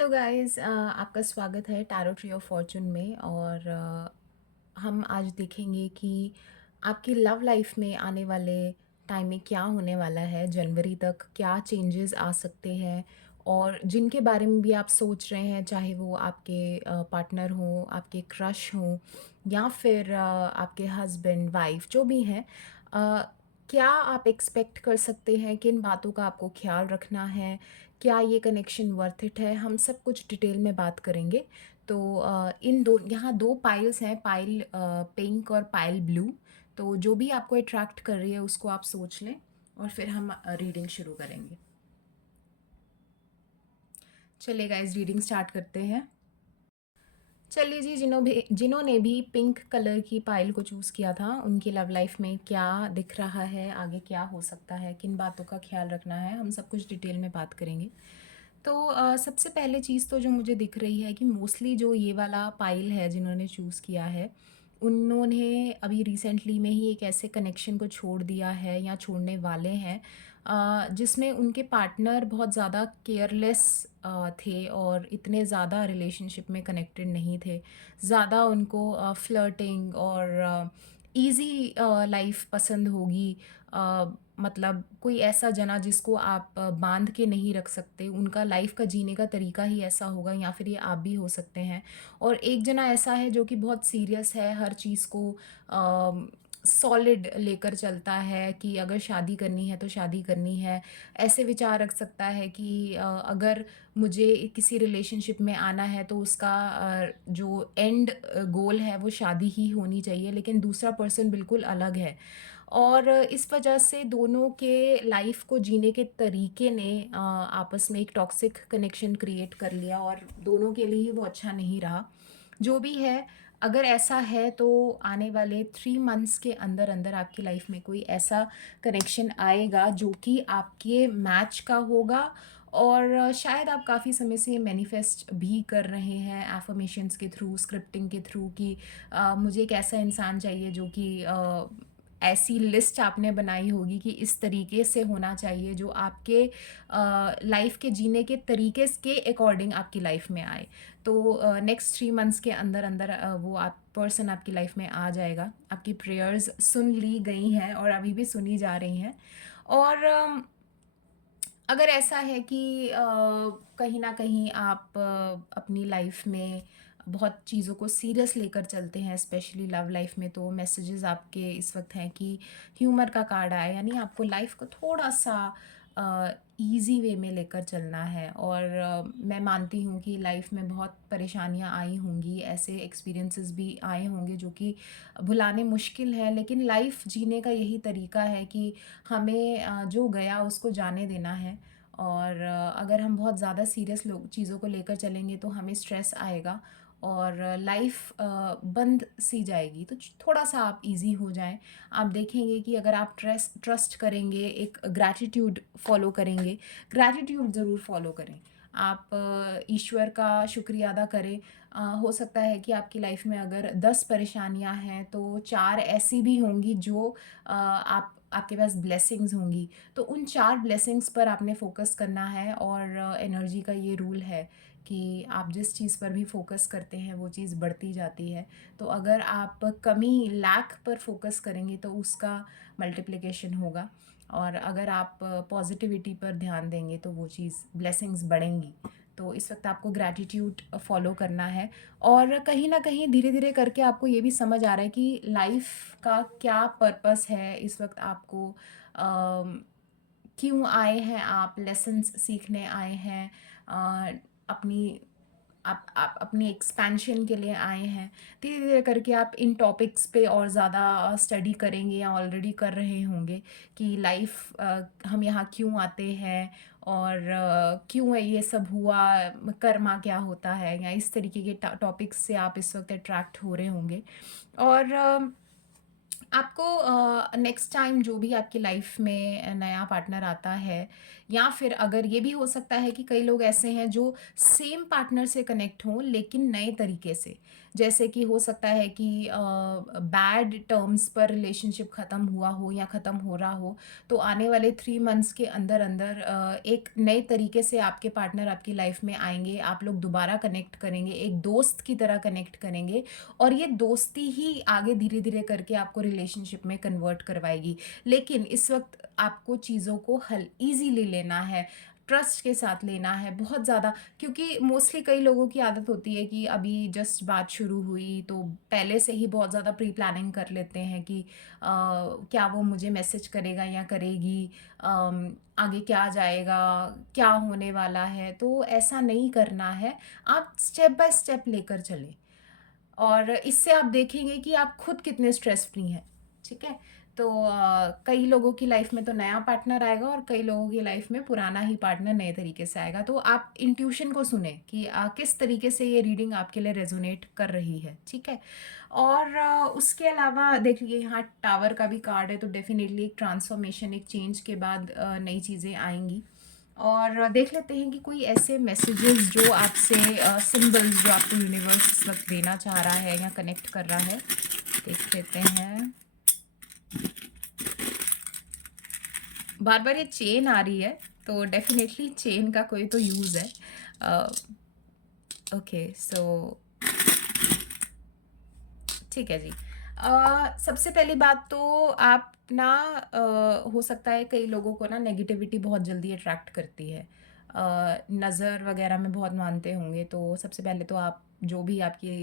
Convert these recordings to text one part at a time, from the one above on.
Hello guys, आपका स्वागत है टैरो ट्री ऑफ फॉर्चून में। और हम आज देखेंगे कि आपकी लव लाइफ में आने वाले टाइम में क्या होने वाला है। जनवरी तक क्या चेंजेस आ सकते हैं और जिनके बारे में भी आप सोच रहे हैं, चाहे वो आपके पार्टनर हो, आपके क्रश हो या फिर आपके हस्बैंड वाइफ जो भी हैं। अ, क्या आप एक्सपेक्ट कर सकते हैं, किन बातों का आपको ख्याल रखना है, क्या ये कनेक्शन वर्थ इट है, हम सब कुछ डिटेल में बात करेंगे। तो इन दो यहाँ दो पाइल्स हैं, पाइल पिंक और पाइल ब्लू। तो जो भी आपको अट्रैक्ट कर रही है उसको आप सोच लें और फिर हम रीडिंग शुरू करेंगे। चलिए गाइस, रीडिंग स्टार्ट करते हैं। चलिए जी, जिन्होंने भी पिंक कलर की पाइल को चूज़ किया था, उनकी लव लाइफ में क्या दिख रहा है, आगे क्या हो सकता है, किन बातों का ख्याल रखना है, हम सब कुछ डिटेल में बात करेंगे। तो सबसे पहले चीज़ तो जो मुझे दिख रही है कि मोस्टली जो ये वाला पाइल है जिन्होंने चूज़ किया है, उन्होंने अभी रिसेंटली में ही एक ऐसे कनेक्शन को छोड़ दिया है या छोड़ने वाले हैं जिसमें उनके पार्टनर बहुत ज़्यादा केयरलेस थे और इतने ज़्यादा रिलेशनशिप में कनेक्टेड नहीं थे। ज़्यादा उनको फ्लर्टिंग और ईज़ी लाइफ पसंद होगी। अ, मतलब कोई ऐसा जना जिसको आप बांध के नहीं रख सकते, उनका लाइफ का जीने का तरीका ही ऐसा होगा, या फिर ये आप भी हो सकते हैं। और एक जना ऐसा है जो कि बहुत सीरियस है, हर चीज़ को सॉलिड लेकर चलता है कि अगर शादी करनी है तो शादी करनी है। ऐसे विचार रख सकता है कि अगर मुझे किसी रिलेशनशिप में आना है तो उसका जो एंड गोल है वो शादी ही होनी चाहिए, लेकिन दूसरा पर्सन बिल्कुल अलग है। और इस वजह से दोनों के लाइफ को जीने के तरीके ने आपस में एक टॉक्सिक कनेक्शन क्रिएट कर लिया और दोनों के लिए वो अच्छा नहीं रहा। जो भी है, अगर ऐसा है तो आने वाले 3 मंथ्स के अंदर अंदर आपकी लाइफ में कोई ऐसा कनेक्शन आएगा जो कि आपके मैच का होगा। और शायद आप काफ़ी समय से मैनिफेस्ट भी कर रहे हैं एफर्मेशंस के थ्रू, स्क्रिप्टिंग के थ्रू कि मुझे एक ऐसा इंसान चाहिए जो कि ऐसी लिस्ट आपने बनाई होगी कि इस तरीके से होना चाहिए जो आपके लाइफ के जीने के तरीके के अकॉर्डिंग आपकी लाइफ में आए। तो नेक्स्ट 3 मंथ्स के अंदर अंदर वो आप पर्सन आपकी लाइफ में आ जाएगा। आपकी प्रेयर्स सुन ली गई हैं और अभी भी सुनी जा रही हैं। और अगर ऐसा है कि कहीं न कहीं आप अपनी लाइफ में बहुत चीज़ों को सीरियस लेकर चलते हैं, स्पेशली लव लाइफ में, तो मैसेजेस आपके इस वक़्त हैं कि ह्यूमर का कार्ड आया, यानी आपको लाइफ को थोड़ा-सा ईज़ी वे में लेकर चलना है। और मैं मानती हूँ कि लाइफ में बहुत परेशानियाँ आई होंगी, ऐसे एक्सपीरियंसेस भी आए होंगे जो कि भुलाने मुश्किल हैं, लेकिन लाइफ जीने का यही तरीका है कि हमें जो गया उसको जाने देना है। और अगर हम बहुत ज़्यादा सीरियस लोग चीज़ों को लेकर चलेंगे तो हमें स्ट्रेस आएगा और लाइफ बंद सी जाएगी। तो थोड़ा सा आप इजी हो जाएं। आप देखेंगे कि अगर आप ट्रस्ट करेंगे, एक ग्रैटिट्यूड फॉलो करेंगे, ग्रैटिट्यूड ज़रूर फॉलो करें। आप ईश्वर का शुक्रिया अदा करें। हो सकता है कि आपकी लाइफ में अगर 10 परेशानियां हैं तो 4 ऐसी भी होंगी जो आपके पास ब्लेसिंग्स होंगी। तो उन 4 ब्लेसिंग्स पर आपने फोकस करना है। और एनर्जी का ये रूल है कि आप जिस चीज़ पर भी फोकस करते हैं वो चीज़ बढ़ती जाती है। तो अगर आप कमी लैक पर फोकस करेंगे तो उसका मल्टीप्लिकेशन होगा। और अगर आप पॉजिटिविटी पर ध्यान देंगे तो वो चीज़ ब्लेसिंग्स बढ़ेंगी। तो इस वक्त आपको ग्रैटिट्यूड फॉलो करना है। और कहीं ना कहीं धीरे धीरे करके आपको ये भी समझ आ रहा है कि लाइफ का क्या पर्पस है। इस वक्त आपको क्यों आए हैं, आप लेसन्स सीखने आए हैं, अपनी आप अपनी एक्सपेंशन के लिए आए हैं। धीरे धीरे करके आप इन टॉपिक्स पे और ज़्यादा स्टडी करेंगे या ऑलरेडी कर रहे होंगे कि लाइफ हम यहाँ क्यों आते हैं और क्यों है ये सब हुआ, कर्मा क्या होता है, या इस तरीके के टॉपिक्स से आप इस वक्त अट्रैक्ट हो रहे होंगे। और आपको नेक्स्ट टाइम जो भी आपकी लाइफ में नया पार्टनर आता है या फिर अगर ये भी हो सकता है कि कई लोग ऐसे हैं जो सेम पार्टनर से कनेक्ट हों लेकिन नए तरीके से। जैसे कि हो सकता है कि बैड टर्म्स पर रिलेशनशिप ख़त्म हुआ हो या ख़त्म हो रहा हो, तो आने वाले 3 मंथ्स के अंदर अंदर एक नए तरीके से आपके पार्टनर आपकी लाइफ में आएंगे, आप लोग दोबारा कनेक्ट करेंगे, एक दोस्त की तरह कनेक्ट करेंगे, और ये दोस्ती ही आगे धीरे धीरे करके आपको रिलेशनशिप में कन्वर्ट करवाएगी। लेकिन इस वक्त आपको चीज़ों को हल ईजीली लेना है, ट्रस्ट के साथ लेना है बहुत ज़्यादा, क्योंकि मोस्टली कई लोगों की आदत होती है कि अभी जस्ट बात शुरू हुई तो पहले से ही बहुत ज़्यादा प्री प्लानिंग कर लेते हैं कि क्या वो मुझे मैसेज करेगा या करेगी, आगे क्या जाएगा, क्या होने वाला है। तो ऐसा नहीं करना है, आप स्टेप बाय स्टेप लेकर चलें, और इससे आप देखेंगे कि आप खुद कितने स्ट्रेस फ्री हैं। ठीक है? तो कई लोगों की लाइफ में तो नया पार्टनर आएगा और कई लोगों की लाइफ में पुराना ही पार्टनर नए तरीके से आएगा। तो आप इंट्यूशन को सुने कि किस तरीके से ये रीडिंग आपके लिए रेजोनेट कर रही है। ठीक है? और उसके अलावा देखिए यहाँ टावर का भी कार्ड है, तो डेफिनेटली एक ट्रांसफॉर्मेशन, एक चेंज के बाद नई चीज़ें आएंगी। और देख लेते हैं कि कोई ऐसे मैसेजेस जो आपसे, सिंबल्स जो आपको यूनिवर्स इस वक्त देना चाह रहा है या कनेक्ट कर रहा है। देख लेते हैं। बार बार ये चेन आ रही है, तो डेफिनेटली चेन का कोई तो यूज़ है। ओके, सो ठीक है जी। सबसे पहली बात तो आप ना, हो सकता है कई लोगों को ना नेगेटिविटी बहुत जल्दी अट्रैक्ट करती है। नज़र वगैरह में बहुत मानते होंगे, तो सबसे पहले तो आप जो भी आपके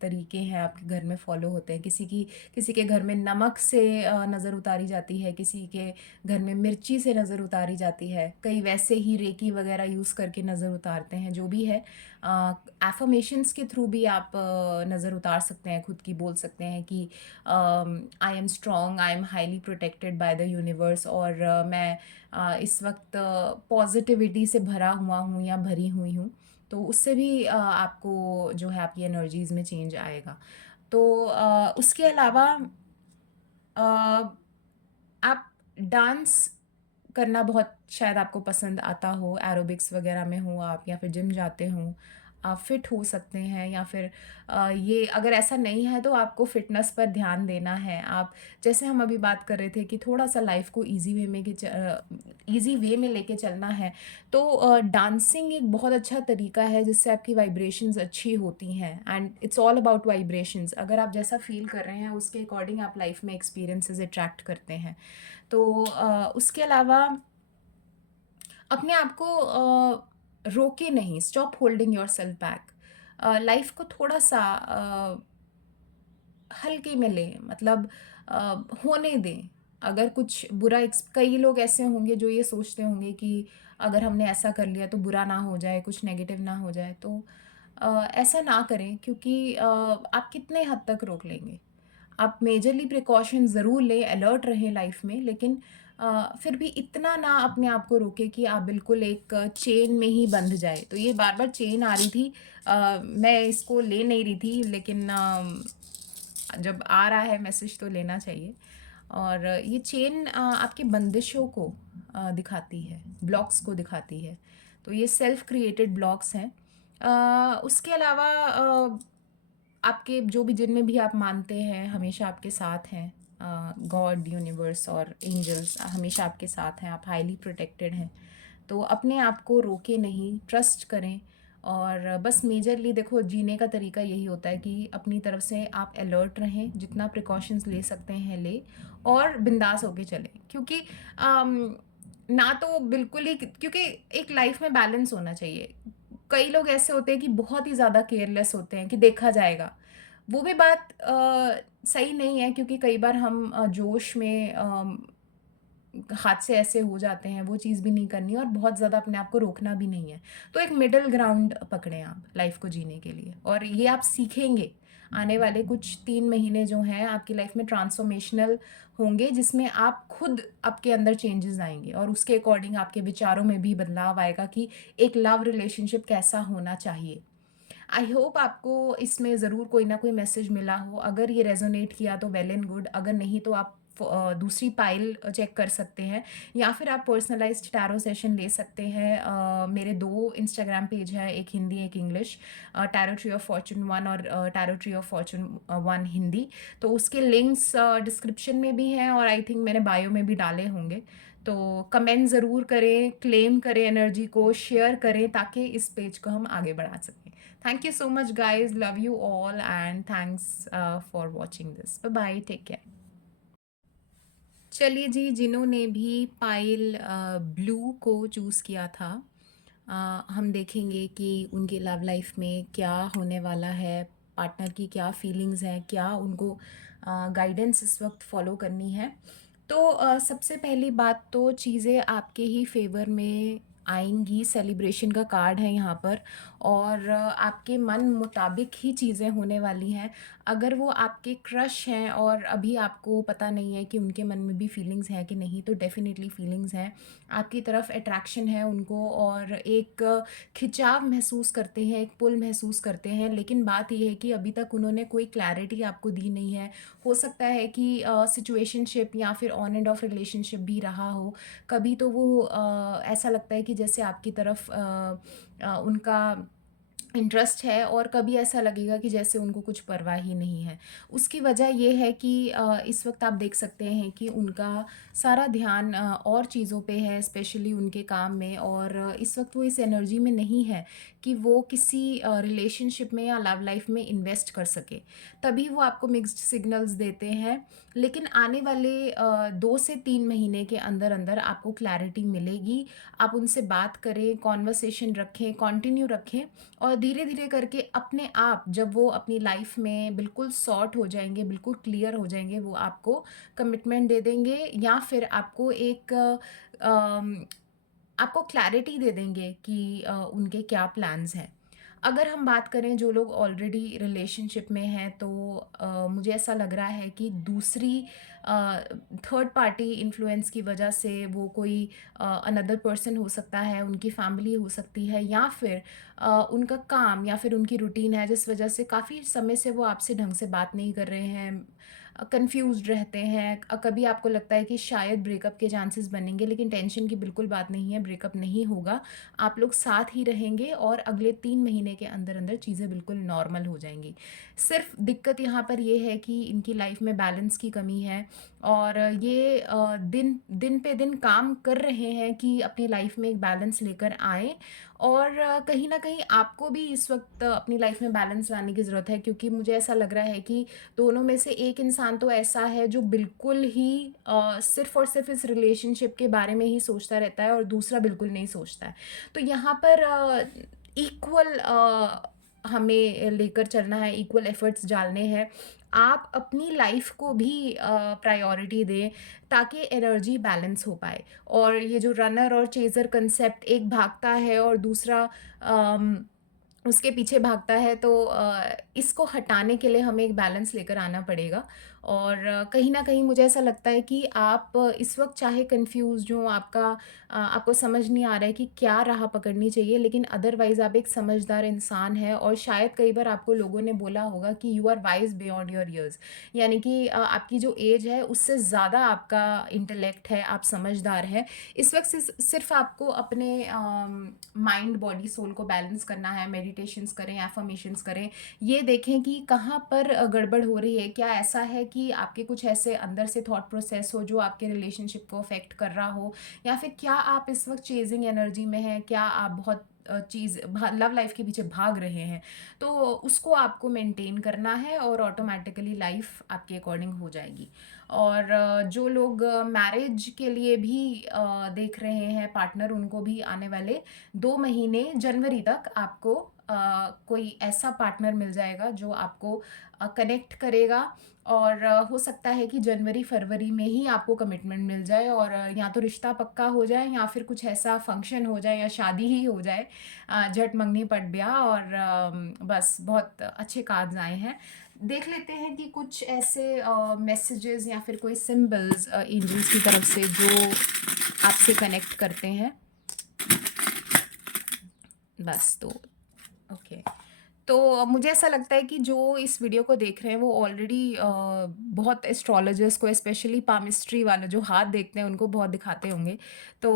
तरीके हैं आपके घर में फॉलो होते हैं, किसी के घर में नमक से नज़र उतारी जाती है, किसी के घर में मिर्ची से नज़र उतारी जाती है, कई वैसे ही रेकी वगैरह यूज़ करके नज़र उतारते हैं। जो भी है, एफर्मेशंस के थ्रू भी आप नज़र उतार सकते हैं, खुद की बोल सकते हैं कि I am strong, I am highly protected by the universe, और मैं इस वक्त पॉजिटिविटी से भरा हुआ हूँ या भरी हुई हूँ। तो उससे भी आपको जो है आपकी एनर्जीज़ में चेंज आएगा। तो उसके अलावा अ, आप डांस करना बहुत शायद आपको पसंद आता हो, एरोबिक्स वगैरह में हो आप, या फिर जिम जाते हो, आप फिट हो सकते हैं, या फिर ये अगर ऐसा नहीं है तो आपको फिटनेस पर ध्यान देना है। आप, जैसे हम अभी बात कर रहे थे कि थोड़ा सा लाइफ को इजी वे में लेके चलना है, तो डांसिंग एक बहुत अच्छा तरीका है जिससे आपकी वाइब्रेशंस अच्छी होती हैं, and it's all about vibrations. अगर आप जैसा फील कर रहे हैं उसके अकॉर्डिंग आप लाइफ में एक्सपीरियंसेस अट्रैक्ट करते हैं। तो उसके अलावा अपने आप को रोके नहीं, stop holding your self back. Life को थोड़ा सा हल्के में लें, मतलब अ, होने दें। अगर कुछ बुरा कई लोग ऐसे होंगे जो ये सोचते होंगे कि अगर हमने ऐसा कर लिया तो बुरा ना हो जाए, कुछ नेगेटिव ना हो जाए। तो ऐसा ना करें, क्योंकि आप कितने हद तक रोक लेंगे। आप मेजरली प्रिकॉशन ज़रूर लें, अलर्ट रहें लाइफ में, लेकिन फिर भी इतना ना अपने आप को रोके कि आप बिल्कुल एक चेन में ही बंध जाए। तो ये बार बार चेन आ रही थी, मैं इसको ले नहीं रही थी, लेकिन जब आ रहा है मैसेज तो लेना चाहिए। और ये चेन आपकी बंदिशों को दिखाती है, ब्लॉक्स को दिखाती है। तो ये सेल्फ क्रिएटेड ब्लॉक्स हैं। उसके अलावा आपके जो भी, जिनमें भी आप मानते हैं, हमेशा आपके साथ हैं। गॉड, यूनिवर्स और एंजल्स हमेशा आपके साथ हैं, आप हाईली प्रोटेक्टेड हैं। तो अपने आप को रोके नहीं, ट्रस्ट करें। और बस मेजरली देखो, जीने का तरीका यही होता है कि अपनी तरफ से आप अलर्ट रहें, जितना प्रिकॉशंस ले सकते हैं ले, और बिंदास होके चलें। क्योंकि ना तो बिल्कुल ही, क्योंकि एक लाइफ में बैलेंस होना चाहिए। कई लोग ऐसे होते हैं कि बहुत ही ज़्यादा केयरलेस होते हैं कि देखा जाएगा। वो भी बात सही नहीं है, क्योंकि कई बार हम जोश में हादसे ऐसे हो जाते हैं, वो चीज़ भी नहीं करनी है, और बहुत ज़्यादा अपने आप को रोकना भी नहीं है। तो एक मिडल ग्राउंड पकड़ें आप लाइफ को जीने के लिए, और ये आप सीखेंगे। आने वाले कुछ 3 महीने जो हैं आपकी लाइफ में ट्रांसफॉर्मेशनल होंगे, जिसमें आप खुद, आपके अंदर चेंजेस आएंगे, और उसके अकॉर्डिंग आपके विचारों में भी बदलाव आएगा कि एक लव रिलेशनशिप कैसा होना चाहिए। आई होप आपको इसमें ज़रूर कोई ना कोई मैसेज मिला हो। अगर ये रेजोनेट किया तो वेल एंड गुड, अगर नहीं तो आप दूसरी पाइल चेक कर सकते हैं, या फिर आप पर्सनलाइज्ड टैरो सेशन ले सकते हैं। मेरे 2 इंस्टाग्राम पेज हैं, एक हिंदी एक English, tarot tree of Fortune 1 और tarot tree of Fortune 1 Hindi. तो उसके लिंक्स डिस्क्रिप्शन में भी हैं और आई थिंक मैंने बायो में भी डाले होंगे। तो कमेंट ज़रूर करें, क्लेम करें एनर्जी को, शेयर करें ताकि इस पेज को हम आगे बढ़ा सकें। Thank you so much guys, love you all and thanks for watching this. Bye bye, take care. चलिए जी, जिन्होंने भी पाइल ब्लू को चूज़ किया था, हम देखेंगे कि उनकी लव लाइफ में क्या होने वाला है, पार्टनर की क्या फीलिंग्स हैं, क्या उनको गाइडेंस इस वक्त फॉलो करनी है। तो सबसे पहली बात तो चीज़ें आपके ही फेवर में आएंगी। सेलिब्रेशन का कार्ड है यहाँ पर, और आपके मन मुताबिक ही चीज़ें होने वाली हैं। अगर वो आपके क्रश हैं और अभी आपको पता नहीं है कि उनके मन में भी फीलिंग्स हैं कि नहीं, तो डेफ़िनेटली फीलिंग्स हैं, आपकी तरफ अट्रैक्शन है उनको, और एक खिंचाव महसूस करते हैं, एक पुल महसूस करते हैं। लेकिन बात ये है कि अभी तक उन्होंने कोई क्लैरिटी आपको दी नहीं है। हो सकता है कि सिचुएशनशिप या फिर ऑन एंड ऑफ रिलेशनशिप भी रहा हो। कभी तो वो ऐसा लगता है कि जैसे आपकी तरफ उनका इंटरेस्ट है, और कभी ऐसा लगेगा कि जैसे उनको कुछ परवाह ही नहीं है। उसकी वजह ये है कि इस वक्त आप देख सकते हैं कि उनका सारा ध्यान और चीज़ों पे है, स्पेशली उनके काम में, और इस वक्त वो इस एनर्जी में नहीं है कि वो किसी रिलेशनशिप में या लव लाइफ में इन्वेस्ट कर सके। तभी वो आपको मिक्स्ड सिग्नल्स देते हैं। लेकिन आने वाले 2 से 3 महीने के अंदर अंदर आपको क्लैरिटी मिलेगी। आप उनसे बात करें, कॉन्वर्सेशन रखें, कंटिन्यू रखें, और धीरे धीरे करके अपने आप जब वो अपनी लाइफ में बिल्कुल सॉर्ट हो जाएंगे, बिल्कुल क्लियर हो जाएंगे, वो आपको कमिटमेंट दे देंगे, या फिर आपको एक अम, आपको क्लैरिटी दे देंगे कि उनके क्या प्लान्स हैं। अगर हम बात करें जो लोग ऑलरेडी रिलेशनशिप में हैं, तो मुझे ऐसा लग रहा है कि दूसरी थर्ड पार्टी इन्फ्लुएंस की वजह से वो कोई अनदर पर्सन हो सकता है, उनकी फैमिली हो सकती है, या फिर उनका काम या फिर उनकी रूटीन है जिस वजह से काफ़ी समय से वो आपसे ढंग से बात नहीं कर रहे हैं, कंफ्यूज्ड रहते हैं। कभी आपको लगता है कि शायद ब्रेकअप के चांसेस बनेंगे, लेकिन टेंशन की बिल्कुल बात नहीं है, ब्रेकअप नहीं होगा। आप लोग साथ ही रहेंगे और अगले 3 महीने के अंदर अंदर चीज़ें बिल्कुल नॉर्मल हो जाएंगी। सिर्फ दिक्कत यहाँ पर ये है कि इनकी लाइफ में बैलेंस की कमी है, और ये दिन दिन पे दिन काम कर रहे हैं कि अपनी लाइफ में एक बैलेंस लेकर आएँ। और कहीं न कहीं आपको भी इस वक्त अपनी लाइफ में बैलेंस लाने की ज़रूरत है, क्योंकि मुझे ऐसा लग रहा है कि दोनों में से एक इंसान तो ऐसा है जो बिल्कुल ही सिर्फ़ और सिर्फ़ इस रिलेशनशिप के बारे में ही सोचता रहता है, और दूसरा बिल्कुल नहीं सोचता है। तो यहाँ पर इक्वल हमें लेकर चलना है, इक्वल एफ़र्ट्स डालने हैं। आप अपनी लाइफ़ को भी प्रायोरिटी दें ताकि एनर्जी बैलेंस हो पाए। और ये जो रनर और चेज़र कंसेप्ट, एक भागता है और दूसरा अम उसके पीछे भागता है, तो इसको हटाने के लिए हमें एक बैलेंस लेकर आना पड़ेगा। और कहीं न कहीं मुझे ऐसा लगता है कि आप इस वक़्त चाहे कन्फ्यूज़्ड हो, आपको समझ नहीं आ रहा है कि क्या राह पकड़नी चाहिए, लेकिन अदरवाइज़ आप एक समझदार इंसान हैं, और शायद कई बार आपको लोगों ने बोला होगा कि you are wise beyond your years, यानी कि आपकी जो एज है उससे ज़्यादा आपका इंटेलेक्ट है, आप समझदार हैं। इस वक़्त सिर्फ़ आपको अपने माइंड, बॉडी, सोल को बैलेंस करना है। मेडिटेशंस करें, एफर्मेशंस करें, ये देखें कि कहाँ पर गड़बड़ हो रही है। क्या ऐसा है कि आपके कुछ ऐसे अंदर से थॉट प्रोसेस हो जो आपके रिलेशनशिप को अफेक्ट कर रहा हो, या फिर क्या आप इस वक्त चेजिंग एनर्जी में हैं, क्या आप बहुत चीज़ लव लाइफ के पीछे भाग रहे हैं। तो उसको आपको मेंटेन करना है, और ऑटोमेटिकली लाइफ आपके अकॉर्डिंग हो जाएगी। और जो लोग मैरिज के लिए भी देख रहे हैं पार्टनर, उनको भी आने वाले 2 महीने जनवरी तक आपको कोई ऐसा पार्टनर मिल जाएगा जो आपको कनेक्ट करेगा। और हो सकता है कि जनवरी फरवरी में ही आपको कमिटमेंट मिल जाए, और या तो रिश्ता पक्का हो जाए, या फिर कुछ ऐसा फंक्शन हो जाए, या शादी ही हो जाए, झट मंगनी पट ब्याह, और बस बहुत अच्छे कार्ड्स आए हैं। देख लेते हैं कि कुछ ऐसे मैसेजेस या फिर कोई सिंबल्स एंजल्स की तरफ से जो आपसे कनेक्ट करते हैं। बस तो ओके, तो मुझे ऐसा लगता है कि जो इस वीडियो को देख रहे हैं वो ऑलरेडी बहुत एस्ट्रोलॉजर्स को, स्पेशली पामिस्ट्री वाले जो हाथ देखते हैं उनको बहुत दिखाते होंगे। तो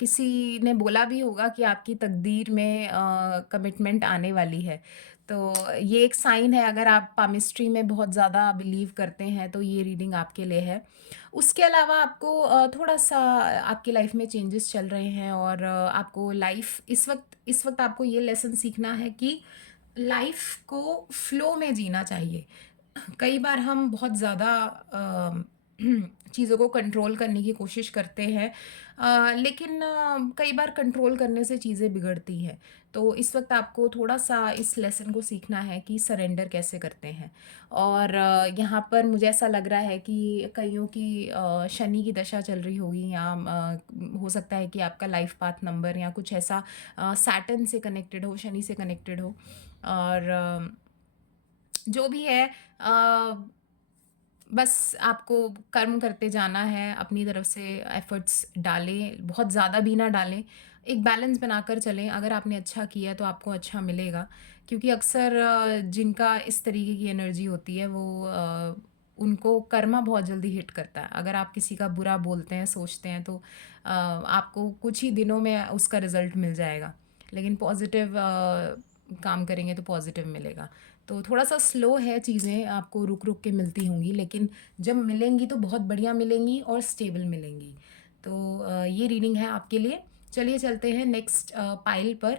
किसी ने बोला भी होगा कि आपकी तकदीर में कमिटमेंट आने वाली है। तो ये एक साइन है, अगर आप पामिस्ट्री में बहुत ज़्यादा बिलीव करते हैं तो ये रीडिंग आपके लिए है। उसके अलावा आपको थोड़ा-सा आपकी लाइफ में चेंजेस चल रहे हैं, और आपको लाइफ इस वक़्त आपको ये लेसन सीखना है कि लाइफ को फ्लो में जीना चाहिए। कई बार हम बहुत ज़्यादा चीज़ों को कंट्रोल करने की कोशिश करते हैं, लेकिन कई बार कंट्रोल करने से चीज़ें बिगड़ती हैं। तो इस वक्त आपको थोड़ा सा इस लेसन को सीखना है कि सरेंडर कैसे करते हैं। और यहाँ पर मुझे ऐसा लग रहा है कि कईयों की शनि की दशा चल रही होगी, या हो सकता है कि आपका लाइफ पाथ नंबर या कुछ ऐसा सैटर्न से कनेक्टेड हो, शनि से कनेक्टेड हो। और जो भी है, बस आपको कर्म करते जाना है, अपनी तरफ से एफर्ट्स डालें, बहुत ज़्यादा भी ना डालें, एक बैलेंस बनाकर चलें। अगर आपने अच्छा किया तो आपको अच्छा मिलेगा, क्योंकि अक्सर जिनका इस तरीके की एनर्जी होती है वो उनको कर्मा बहुत जल्दी हिट करता है। अगर आप किसी का बुरा बोलते हैं, सोचते हैं, तो आपको कुछ ही दिनों में उसका रिज़ल्ट मिल जाएगा, लेकिन पॉज़िटिव काम करेंगे तो पॉज़िटिव मिलेगा। तो थोड़ा-सा स्लो है चीज़ें, आपको रुक-रुक के मिलती होंगी, लेकिन जब मिलेंगी तो बहुत बढ़िया मिलेंगी और स्टेबल मिलेंगी। तो ये रीडिंग है आपके लिए। चलिए चलते हैं नेक्स्ट पाइल पर।